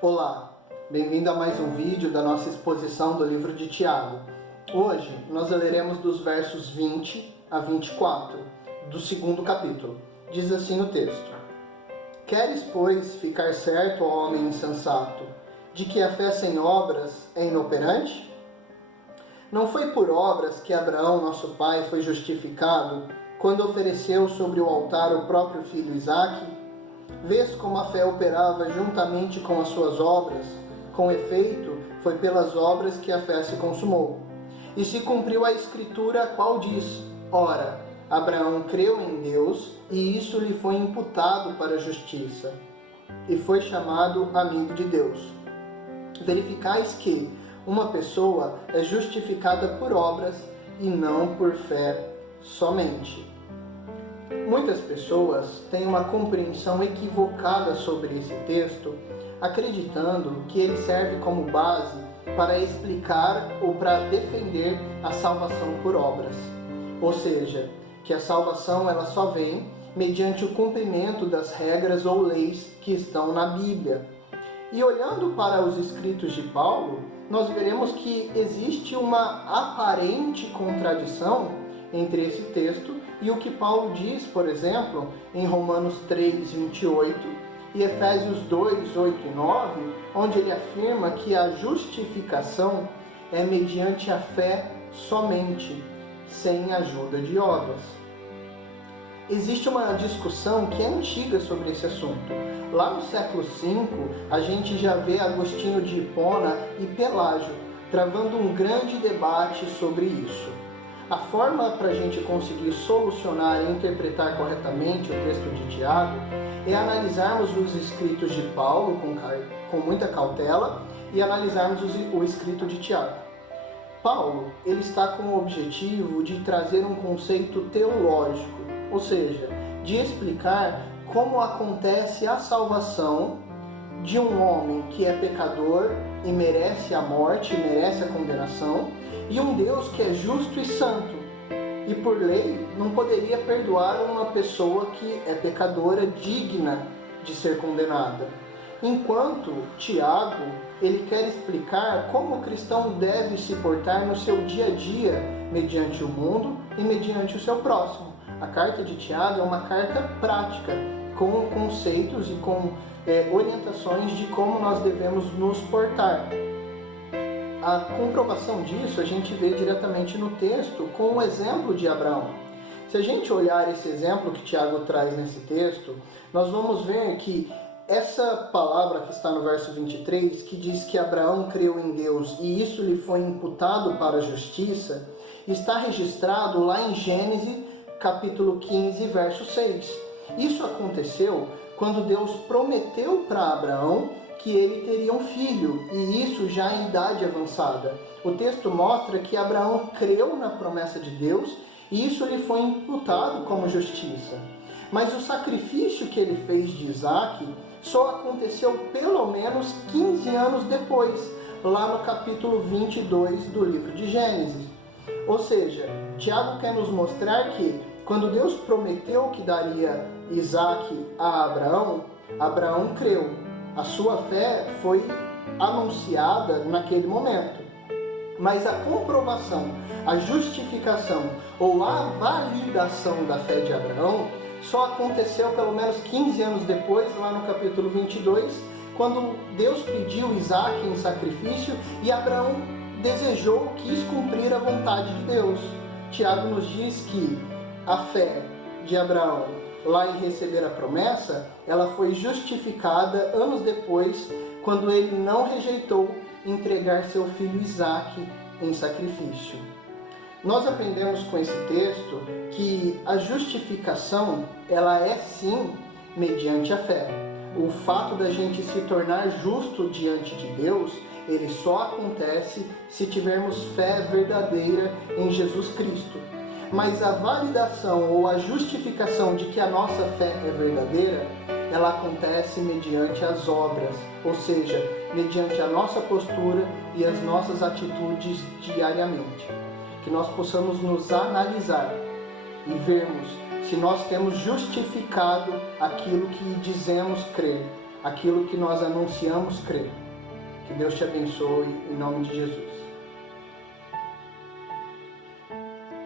Olá, bem-vindo a mais um vídeo da nossa exposição do livro de Tiago. Hoje nós leremos dos versos 20 a 24 do segundo capítulo. Diz assim no texto: Queres, pois, ficar certo, ó homem insensato, de que a fé sem obras é inoperante? Não foi por obras que Abraão, nosso pai, foi justificado quando ofereceu sobre o altar o próprio filho Isaque? Vês como a fé operava juntamente com as suas obras? Com efeito, foi pelas obras que a fé se consumou. E se cumpriu a escritura, a qual diz: Ora, Abraão creu em Deus, e isso lhe foi imputado para a justiça, e foi chamado amigo de Deus. Verificais que uma pessoa é justificada por obras e não por fé somente. Muitas pessoas têm uma compreensão equivocada sobre esse texto, acreditando que ele serve como base para explicar ou para defender a salvação por obras. Ou seja, que a salvação ela só vem mediante o cumprimento das regras ou leis que estão na Bíblia. E olhando para os escritos de Paulo, nós veremos que existe uma aparente contradição entre esse texto e o que Paulo diz, por exemplo, em Romanos 3, 28 e Efésios 2, 8 e 9, onde ele afirma que a justificação é mediante a fé somente, sem ajuda de obras. Existe uma discussão que é antiga sobre esse assunto. Lá no século V, a gente já vê Agostinho de Hipona e Pelágio travando um grande debate sobre isso. A forma para a gente conseguir solucionar e interpretar corretamente o texto de Tiago é analisarmos os escritos de Paulo com muita cautela e analisarmos o escrito de Tiago. Paulo ele está com o objetivo de trazer um conceito teológico, ou seja, de explicar como acontece a salvação de um homem que é pecador e merece a morte, merece a condenação, e um Deus que é justo e santo, e por lei não poderia perdoar uma pessoa que é pecadora digna de ser condenada. Enquanto Tiago, ele quer explicar como o cristão deve se portar no seu dia a dia, mediante o mundo e mediante o seu próximo. A carta de Tiago é uma carta prática, com conceitos e com orientações de como nós devemos nos portar. A comprovação disso a gente vê diretamente no texto com o exemplo de Abraão. Se a gente olhar esse exemplo que Tiago traz nesse texto, nós vamos ver que essa palavra que está no verso 23, que diz que Abraão creu em Deus e isso lhe foi imputado para a justiça, está registrado lá em Gênesis capítulo 15, verso 6. Isso aconteceu quando Deus prometeu para Abraão que ele teria um filho, e isso já em idade avançada. O texto mostra que Abraão creu na promessa de Deus e isso lhe foi imputado como justiça. Mas o sacrifício que ele fez de Isaque só aconteceu pelo menos 15 anos depois, lá no capítulo 22 do livro de Gênesis. Ou seja, Tiago quer nos mostrar que quando Deus prometeu que daria Isaque a Abraão, Abraão creu. A sua fé foi anunciada naquele momento. Mas a comprovação, a justificação ou a validação da fé de Abraão só aconteceu pelo menos 15 anos depois, lá no capítulo 22, quando Deus pediu Isaque em sacrifício e Abraão desejou, quis cumprir a vontade de Deus. Tiago nos diz que a fé de Abraão, lá em receber a promessa, ela foi justificada anos depois, quando ele não rejeitou entregar seu filho Isaque em sacrifício. Nós aprendemos com esse texto que a justificação, ela é sim mediante a fé. O fato da gente se tornar justo diante de Deus, ele só acontece se tivermos fé verdadeira em Jesus Cristo. Mas a validação ou a justificação de que a nossa fé é verdadeira, ela acontece mediante as obras, ou seja, mediante a nossa postura e as nossas atitudes diariamente. Que nós possamos nos analisar e vermos se nós temos justificado aquilo que dizemos crer, aquilo que nós anunciamos crer. Que Deus te abençoe, em nome de Jesus.